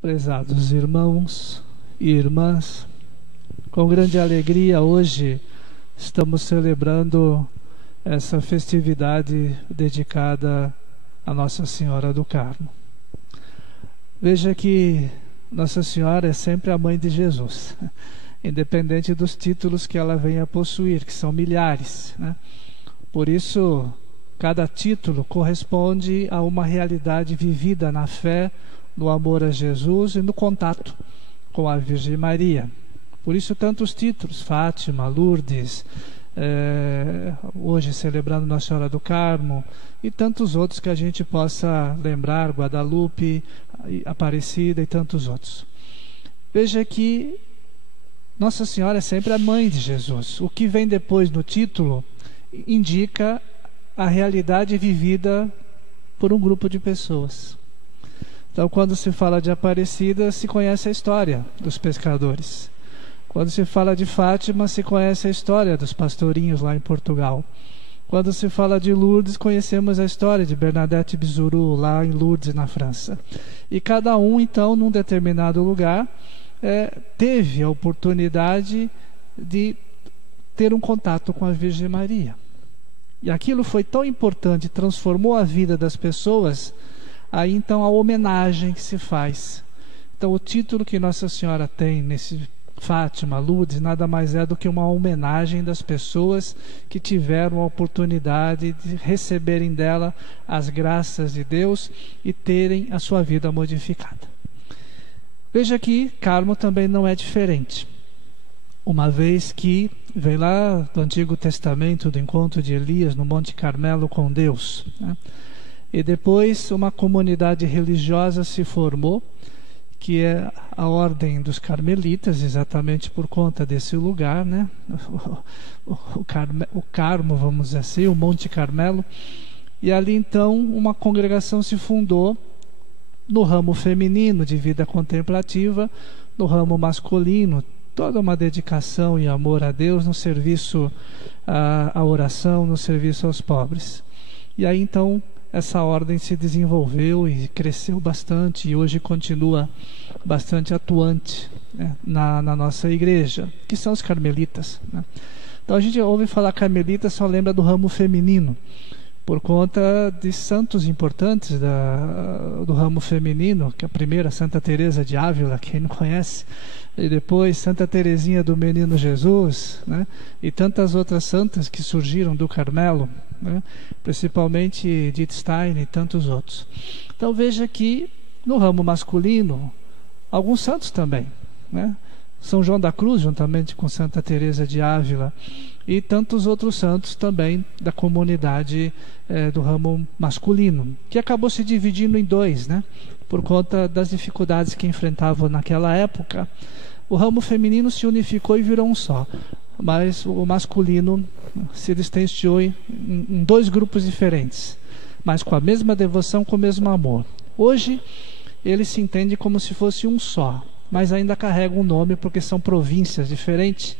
Prezados irmãos e irmãs, com grande alegria hoje estamos celebrando essa festividade dedicada a Nossa Senhora do Carmo. Veja que Nossa Senhora é sempre a mãe de Jesus, independente dos títulos que ela venha a possuir, que são milhares, né? Por isso, cada título corresponde a uma realidade vivida na fé, no amor a Jesus e no contato com a Virgem Maria. Por isso tantos títulos: Fátima, Lourdes, hoje celebrando Nossa Senhora do Carmo, e tantos outros que a gente possa lembrar, Guadalupe, Aparecida e tantos outros. Veja que Nossa Senhora é sempre a mãe de Jesus. O que vem depois no título indica a realidade vivida por um grupo de pessoas. Então, quando se fala de Aparecida, se conhece a história dos pescadores. Quando se fala de Fátima, se conhece a história dos pastorinhos lá em Portugal. Quando se fala de Lourdes, conhecemos a história de Bernadette Bizuru, lá em Lourdes, na França. E cada um, então, num determinado lugar, teve a oportunidade de ter um contato com a Virgem Maria. E aquilo foi tão importante, transformou a vida das pessoas. Aí então a homenagem que se faz. Então o título que Nossa Senhora tem nesse Fátima, Lourdes, nada mais é do que uma homenagem das pessoas que tiveram a oportunidade de receberem dela as graças de Deus e terem a sua vida modificada. Veja que Carmo também não é diferente. Uma vez que vem lá do Antigo Testamento, do encontro de Elias no Monte Carmelo com Deus, né? E depois uma comunidade religiosa se formou, que é a Ordem dos Carmelitas, exatamente por conta desse lugar, né? O Carmo, vamos dizer assim, o Monte Carmelo. E ali então uma congregação se fundou no ramo feminino de vida contemplativa, no ramo masculino, toda uma dedicação e amor a Deus, no serviço à oração, no serviço aos pobres. E aí então essa ordem se desenvolveu e cresceu bastante e hoje continua bastante atuante, né, na nossa igreja, que são os carmelitas, né? Então a gente ouve falar carmelita, só lembra do ramo feminino, por conta de santos importantes do ramo feminino, que a primeira, Santa Teresa de Ávila, quem não conhece, e depois Santa Teresinha do Menino Jesus, né? E tantas outras santas que surgiram do Carmelo, né? Principalmente Edith Stein e tantos outros. Então veja que no ramo masculino, alguns santos também, né? São João da Cruz, juntamente com Santa Teresa de Ávila, e tantos outros santos também da comunidade do ramo masculino, que acabou se dividindo em dois, né? Por conta das dificuldades que enfrentavam naquela época. O ramo feminino se unificou e virou um só, mas o masculino se distanciou em dois grupos diferentes, mas com a mesma devoção, com o mesmo amor. Hoje ele se entende como se fosse um só, mas ainda carrega um nome porque são províncias diferentes,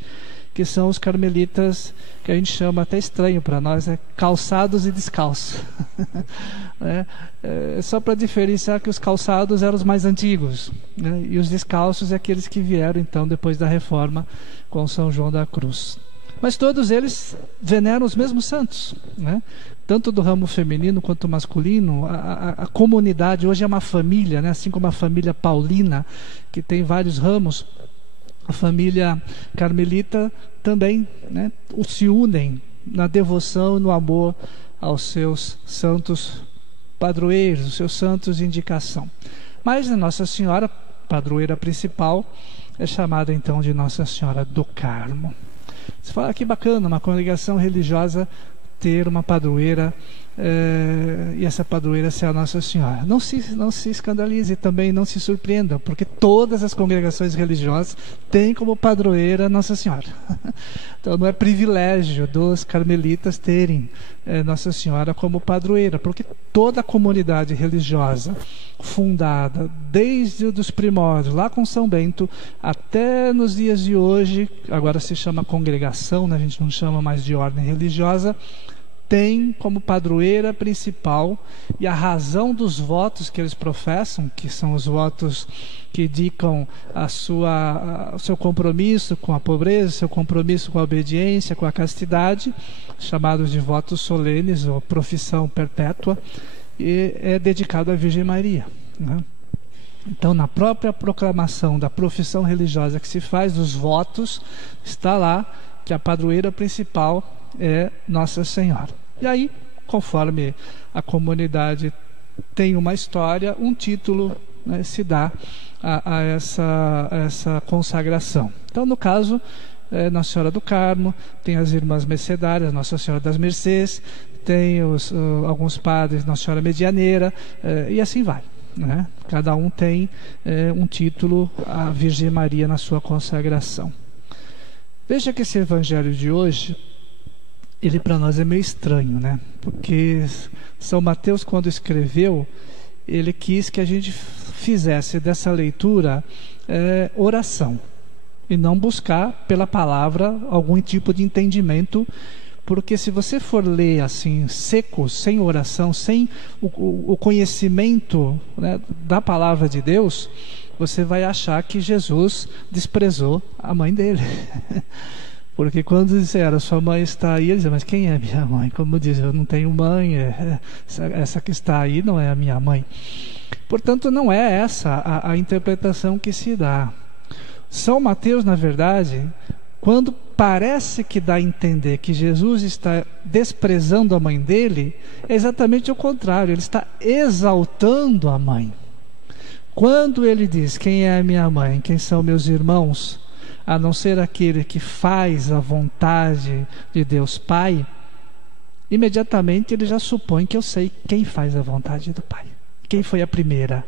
que são os carmelitas, que a gente chama, até estranho para nós, calçados e descalços. Só para diferenciar que os calçados eram os mais antigos, né? E os descalços é aqueles que vieram então depois da reforma com São João da Cruz. Mas todos eles veneram os mesmos santos, né? Tanto do ramo feminino quanto masculino. A comunidade hoje é uma família, né? Assim como a família paulina, que tem vários ramos, a família carmelita também, né? Se unem na devoção e no amor aos seus santos padroeiros, os seus santos de indicação. Mas a Nossa Senhora, padroeira principal, é chamada então de Nossa Senhora do Carmo. Você fala que bacana, uma congregação religiosa ter uma padroeira, e essa padroeira ser a Nossa Senhora. Não se escandalize, também não se surpreenda, porque todas as congregações religiosas têm como padroeira Nossa Senhora. Então não é privilégio dos carmelitas terem Nossa Senhora como padroeira, porque toda a comunidade religiosa fundada desde os primórdios, lá com São Bento, até nos dias de hoje, agora se chama congregação, né? A gente não chama mais de ordem religiosa, tem como padroeira principal, e a razão dos votos que eles professam, que são os votos que indicam o seu compromisso com a pobreza, seu compromisso com a obediência, com a castidade, chamados de votos solenes ou profissão perpétua, e é dedicado à Virgem Maria, né? Então, na própria proclamação da profissão religiosa que se faz, dos votos, está lá que a padroeira principal é Nossa Senhora. E aí, conforme a comunidade tem uma história, um título, né, se dá a essa consagração. Então, no caso, Nossa Senhora do Carmo, tem as Irmãs Mercedárias, Nossa Senhora das Mercês, tem alguns padres, Nossa Senhora Medianeira, e assim vai, né? Cada um tem um título, a Virgem Maria na sua consagração. Veja que esse evangelho de hoje, ele para nós é meio estranho, né? Porque São Mateus, quando escreveu, ele quis que a gente fizesse dessa leitura oração, e não buscar pela palavra algum tipo de entendimento, porque se você for ler assim, seco, sem oração, sem o conhecimento, né, da palavra de Deus, você vai achar que Jesus desprezou a mãe dele. Porque quando disseram, sua mãe está aí, ele dizia, mas quem é minha mãe? Como diz, eu não tenho mãe, essa que está aí não é a minha mãe. Portanto, não é essa a interpretação que se dá. São Mateus, na verdade, quando parece que dá a entender que Jesus está desprezando a mãe dele, é exatamente o contrário, ele está exaltando a mãe. Quando ele diz, quem é a minha mãe, quem são meus irmãos, a não ser aquele que faz a vontade de Deus Pai, imediatamente ele já supõe que eu sei quem faz a vontade do Pai. Quem foi a primeira?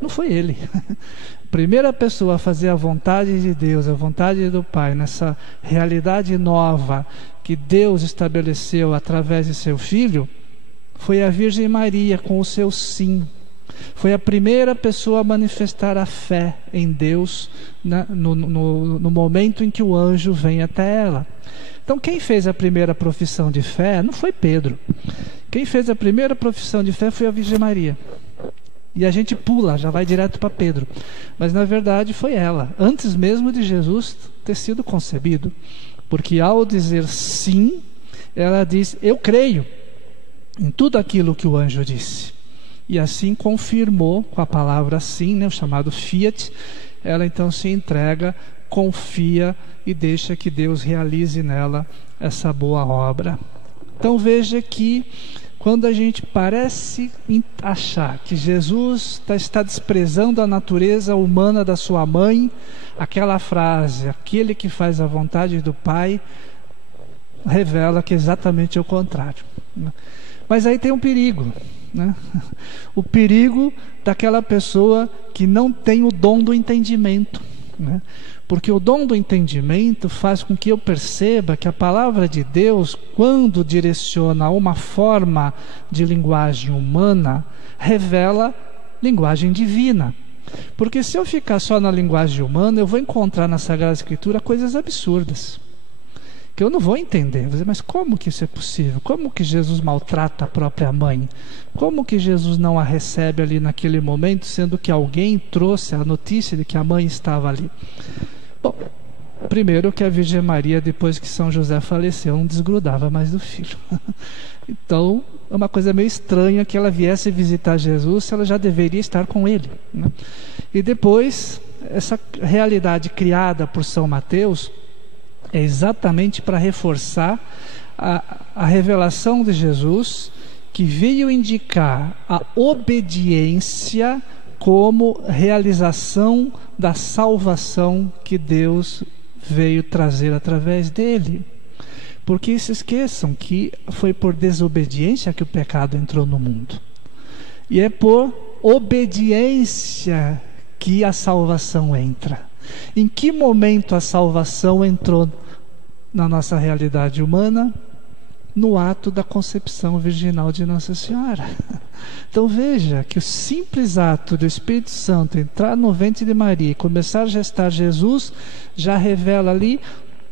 Não foi ele. A primeira pessoa a fazer a vontade de Deus, a vontade do Pai, nessa realidade nova que Deus estabeleceu através de seu Filho, foi a Virgem Maria com o seu sim. Foi a primeira pessoa a manifestar a fé em Deus, né, no momento em que o anjo vem até ela. Então, quem fez a primeira profissão de fé não foi Pedro. Quem fez a primeira profissão de fé foi a Virgem Maria. E a gente pula, já vai direto para Pedro. Mas na verdade foi ela, antes mesmo de Jesus ter sido concebido. Porque ao dizer sim, ela diz, eu creio em tudo aquilo que o anjo disse. E assim confirmou com a palavra sim, né, o chamado fiat. Ela então se entrega, confia e deixa que Deus realize nela essa boa obra. Então veja que quando a gente parece achar que Jesus está desprezando a natureza humana da sua mãe, aquela frase, aquele que faz a vontade do Pai, revela que é exatamente o contrário. Mas aí tem um perigo, né? O perigo daquela pessoa que não tem o dom do entendimento, né? Porque o dom do entendimento faz com que eu perceba que a palavra de Deus, quando direciona uma forma de linguagem humana, revela linguagem divina. Porque se eu ficar só na linguagem humana, eu vou encontrar na Sagrada Escritura coisas absurdas, que eu não vou entender. Vou dizer, mas como que isso é possível? Como que Jesus maltrata a própria mãe? Como que Jesus não a recebe ali naquele momento, sendo que alguém trouxe a notícia de que a mãe estava ali? Bom, primeiro que a Virgem Maria, depois que São José faleceu, não desgrudava mais do filho. Então, é uma coisa meio estranha que ela viesse visitar Jesus se ela já deveria estar com ele, né? E depois, essa realidade criada por São Mateus é exatamente para reforçar a revelação de Jesus, que veio indicar a obediência como realização da salvação que Deus veio trazer através dele. Porque se esqueçam que foi por desobediência que o pecado entrou no mundo. E é por obediência que a salvação entra. Em que momento a salvação entrou na nossa realidade humana? No ato da concepção virginal de Nossa Senhora. Então veja que o simples ato do Espírito Santo entrar no ventre de Maria e começar a gestar Jesus já revela ali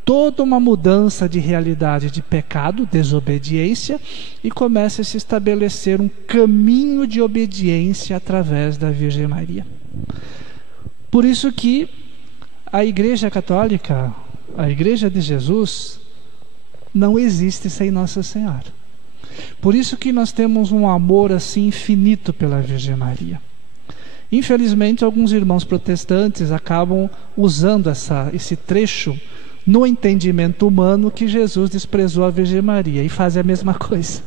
toda uma mudança de realidade de pecado, desobediência, e começa a se estabelecer um caminho de obediência através da Virgem Maria. Por isso que a Igreja Católica, a Igreja de Jesus, não existe sem Nossa Senhora. Por isso que nós temos um amor assim infinito pela Virgem Maria. Infelizmente, alguns irmãos protestantes acabam usando esse trecho no entendimento humano que Jesus desprezou a Virgem Maria, e fazem a mesma coisa,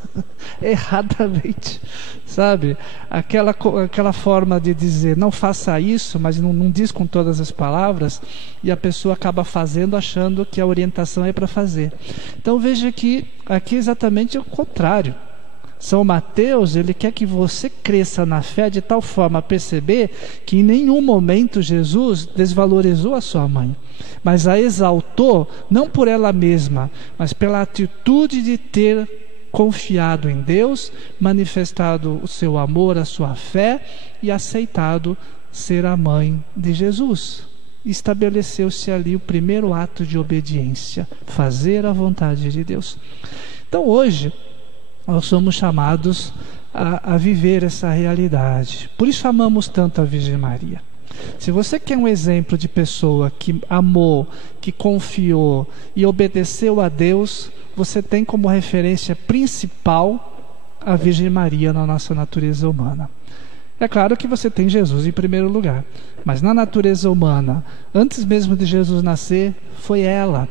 erradamente, sabe? Aquela forma de dizer, não faça isso, mas não diz com todas as palavras, e a pessoa acaba fazendo achando que a orientação é para fazer. Então veja que aqui exatamente é o contrário. São Mateus, ele quer que você cresça na fé de tal forma a perceber que em nenhum momento Jesus desvalorizou a sua mãe, mas a exaltou não por ela mesma, mas pela atitude de ter confiado em Deus, manifestado o seu amor, a sua fé e aceitado ser a mãe de Jesus. Estabeleceu-se ali o primeiro ato de obediência, fazer a vontade de Deus. Então hoje nós somos chamados a viver essa realidade. Por isso amamos tanto a Virgem Maria. Se você quer um exemplo de pessoa que amou, que confiou e obedeceu a Deus, você tem como referência principal a Virgem Maria na nossa natureza humana. É claro que você tem Jesus em primeiro lugar, mas na natureza humana, antes mesmo de Jesus nascer, foi ela,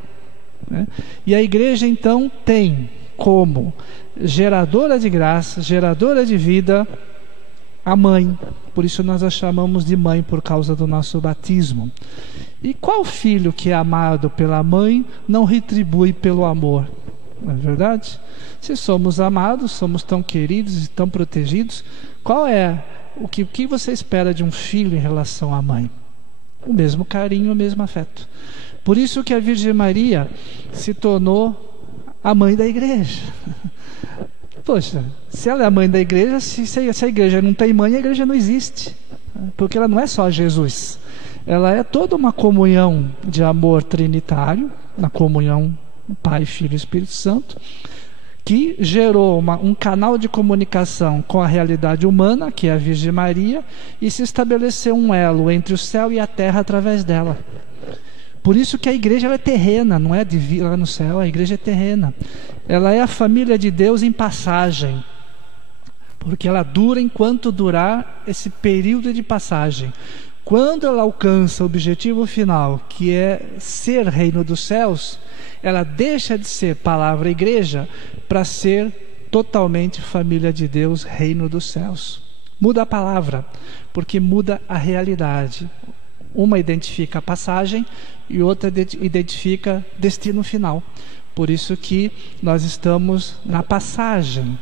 né? E a Igreja então tem como geradora de graça, geradora de vida, a mãe. Por isso nós a chamamos de mãe por causa do nosso batismo. E qual filho que é amado pela mãe não retribui pelo amor? Não é verdade? Se somos amados, somos tão queridos e tão protegidos, o que você espera de um filho em relação à mãe? O mesmo carinho, o mesmo afeto. Por isso que a Virgem Maria se tornou a mãe da Igreja. Poxa, se ela é a mãe da Igreja, se a Igreja não tem mãe, a Igreja não existe. Porque ela não é só Jesus. Ela é toda uma comunhão de amor trinitário, na comunhão Pai, Filho e Espírito Santo, que gerou um canal de comunicação com a realidade humana, que é a Virgem Maria, e se estabeleceu um elo entre o céu e a terra através dela. Por isso que a igreja ela é terrena, não é lá no céu, a igreja é terrena. Ela é a família de Deus em passagem, porque ela dura enquanto durar esse período de passagem. Quando ela alcança o objetivo final, que é ser reino dos céus, ela deixa de ser palavra igreja para ser totalmente família de Deus, reino dos céus. Muda a palavra, porque muda a realidade. Uma identifica a passagem e outra identifica destino final. Por isso que nós estamos na passagem.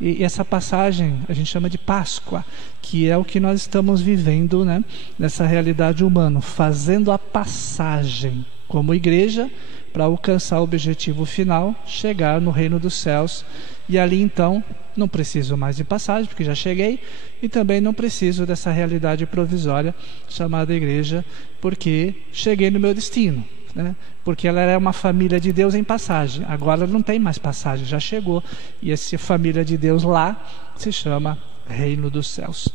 E essa passagem a gente chama de Páscoa, que é o que nós estamos vivendo, né, nessa realidade humana, fazendo a passagem como igreja para alcançar o objetivo final, chegar no reino dos céus. E ali então não preciso mais de passagem, porque já cheguei, e também não preciso dessa realidade provisória chamada igreja, porque cheguei no meu destino, né? Porque ela é uma família de Deus em passagem. Agora não tem mais passagem, já chegou. E essa família de Deus lá se chama Reino dos Céus.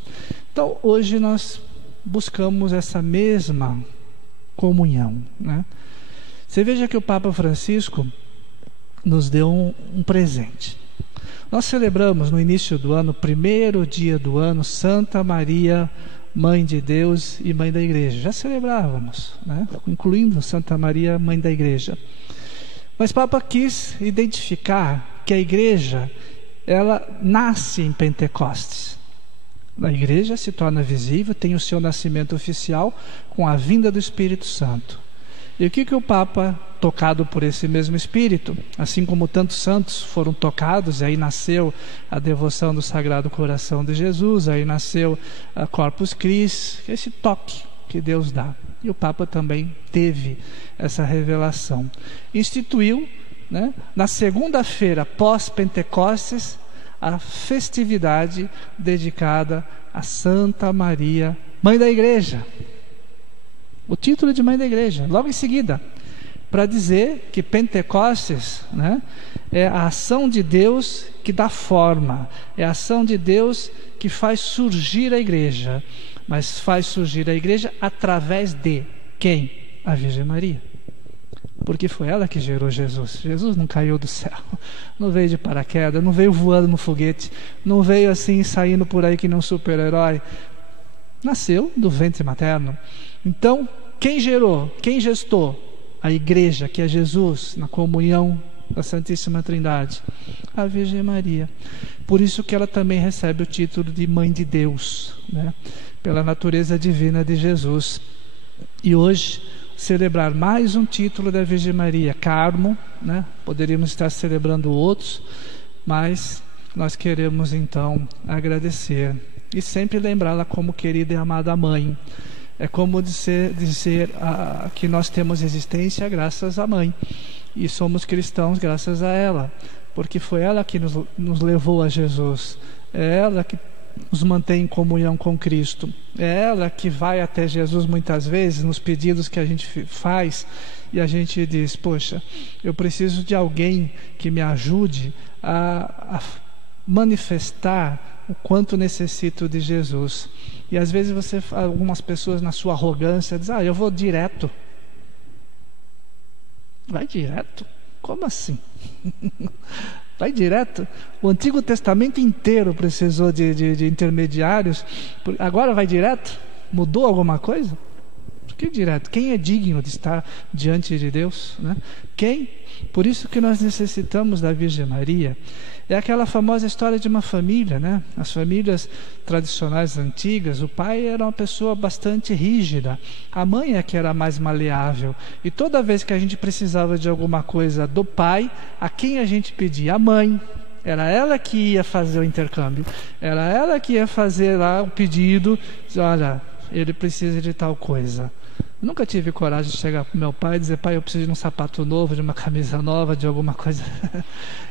Então hoje nós buscamos essa mesma comunhão, né? Você veja que o Papa Francisco nos deu um presente. Nós celebramos no início do ano, primeiro dia do ano, Santa Maria, Mãe de Deus e Mãe da Igreja. Já celebrávamos, né? Incluindo Santa Maria, Mãe da Igreja. Mas o Papa quis identificar que a Igreja, ela nasce em Pentecostes. A Igreja se torna visível, tem o seu nascimento oficial com a vinda do Espírito Santo. E o que o Papa, tocado por esse mesmo Espírito, assim como tantos santos foram tocados, e aí nasceu a devoção do Sagrado Coração de Jesus, aí nasceu a Corpus Christi, esse toque que Deus dá. E o Papa também teve essa revelação. Instituiu, né, na segunda-feira pós-Pentecostes, a festividade dedicada a Santa Maria, Mãe da Igreja. O título de Mãe da Igreja, logo em seguida. para dizer que Pentecostes, né, é a ação de Deus que dá forma, é a ação de Deus que faz surgir a igreja, mas faz surgir a igreja através de quem? A Virgem Maria. Porque foi ela que gerou Jesus. Jesus não caiu do céu, não veio de paraquedas, não veio voando no foguete, não veio assim saindo por aí que nem um super-herói. Nasceu do ventre materno. Então, quem gerou, quem gestou a igreja, que é Jesus, na comunhão da Santíssima Trindade? A Virgem Maria. Por isso que ela também recebe o título de Mãe de Deus, né? Pela natureza divina de Jesus. E hoje, celebrar mais um título da Virgem Maria, Carmo, né? Poderíamos estar celebrando outros, mas nós queremos então agradecer e sempre lembrá-la como querida e amada mãe. É como dizer que nós temos existência graças à mãe, e somos cristãos graças a ela, porque foi ela que nos levou a Jesus, é ela que nos mantém em comunhão com Cristo, é ela que vai até Jesus muitas vezes nos pedidos que a gente faz, e a gente diz: poxa, eu preciso de alguém que me ajude a manifestar o quanto necessito de Jesus. E às vezes algumas pessoas na sua arrogância dizem: eu vou direto. Vai direto? Como assim? Vai direto? O Antigo Testamento inteiro precisou de intermediários. Agora vai direto? Mudou alguma coisa? Por que direto? Quem é digno de estar diante de Deus, né? Quem? Por isso que nós necessitamos da Virgem Maria. É aquela famosa história de uma família, né? As famílias tradicionais antigas, o pai era uma pessoa bastante rígida, a mãe é que era mais maleável. E toda vez que a gente precisava de alguma coisa do pai, a quem a gente pedia? A mãe. Era ela que ia fazer o intercâmbio, era ela que ia fazer lá o pedido. Olha, ele precisa de tal coisa. Eu nunca tive coragem de chegar para o meu pai e dizer: pai, eu preciso de um sapato novo, de uma camisa nova, de alguma coisa.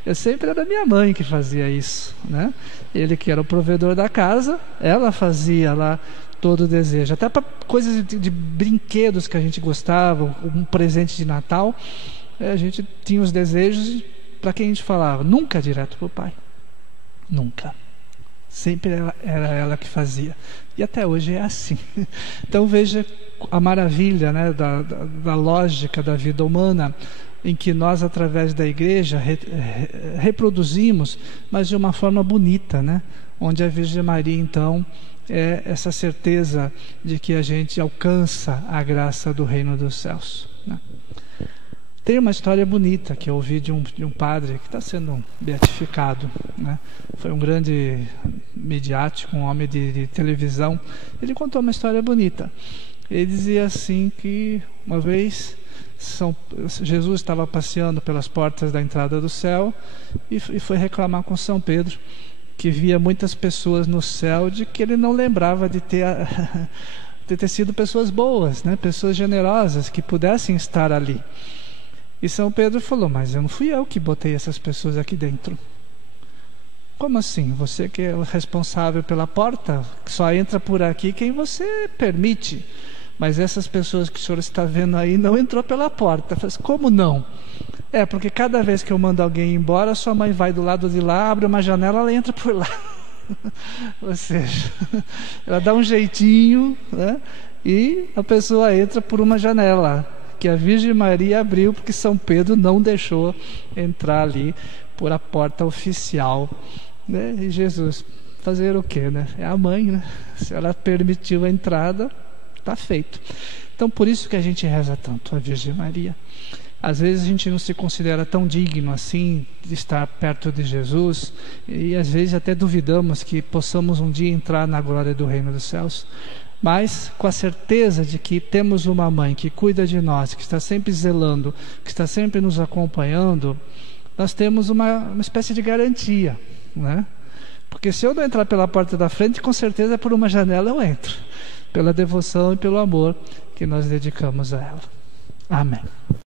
Eu sempre era minha mãe que fazia isso, né? Ele que era o provedor da casa, ela fazia lá todo o desejo. Até para coisas de brinquedos que a gente gostava, um presente de Natal, a gente tinha os desejos. Para quem a gente falava? Nunca direto para o pai. Nunca. Sempre era ela que fazia. E até hoje é assim. Então veja a maravilha, né, da lógica da vida humana, em que nós, através da igreja, reproduzimos, mas de uma forma bonita, né? Onde a Virgem Maria, então, é essa certeza de que a gente alcança a graça do reino dos céus, né? Tem uma história bonita que eu ouvi de um padre que está sendo beatificado, né? Foi um grande midiático, um homem de televisão. Ele contou uma história bonita. Ele dizia assim que uma vez Jesus estava passeando pelas portas da entrada do céu e foi reclamar com São Pedro que via muitas pessoas no céu de que ele não lembrava de ter sido pessoas boas, né? Pessoas generosas que pudessem estar ali. E São Pedro falou: mas eu não fui eu que botei essas pessoas aqui dentro. Como assim? Você que é o responsável pela porta, que só entra por aqui quem você permite. Mas essas pessoas que o senhor está vendo aí não entrou pela porta. Eu falei: como não? É, porque cada vez que eu mando alguém embora, sua mãe vai do lado de lá, abre uma janela, ela entra por lá. Ou seja, ela dá um jeitinho, né? E a pessoa entra por uma janela que a Virgem Maria abriu, porque São Pedro não deixou entrar ali por a porta oficial, né? E Jesus, fazer o quê, né? É a mãe, né? Se ela permitiu a entrada, está feito. Então, por isso que a gente reza tanto a Virgem Maria. Às vezes a gente não se considera tão digno assim de estar perto de Jesus, e às vezes até duvidamos que possamos um dia entrar na glória do reino dos céus. Mas com a certeza de que temos uma mãe que cuida de nós, que está sempre zelando, que está sempre nos acompanhando, nós temos uma espécie de garantia, né? Porque se eu não entrar pela porta da frente, com certeza por uma janela eu entro, pela devoção e pelo amor que nós dedicamos a ela. Amém.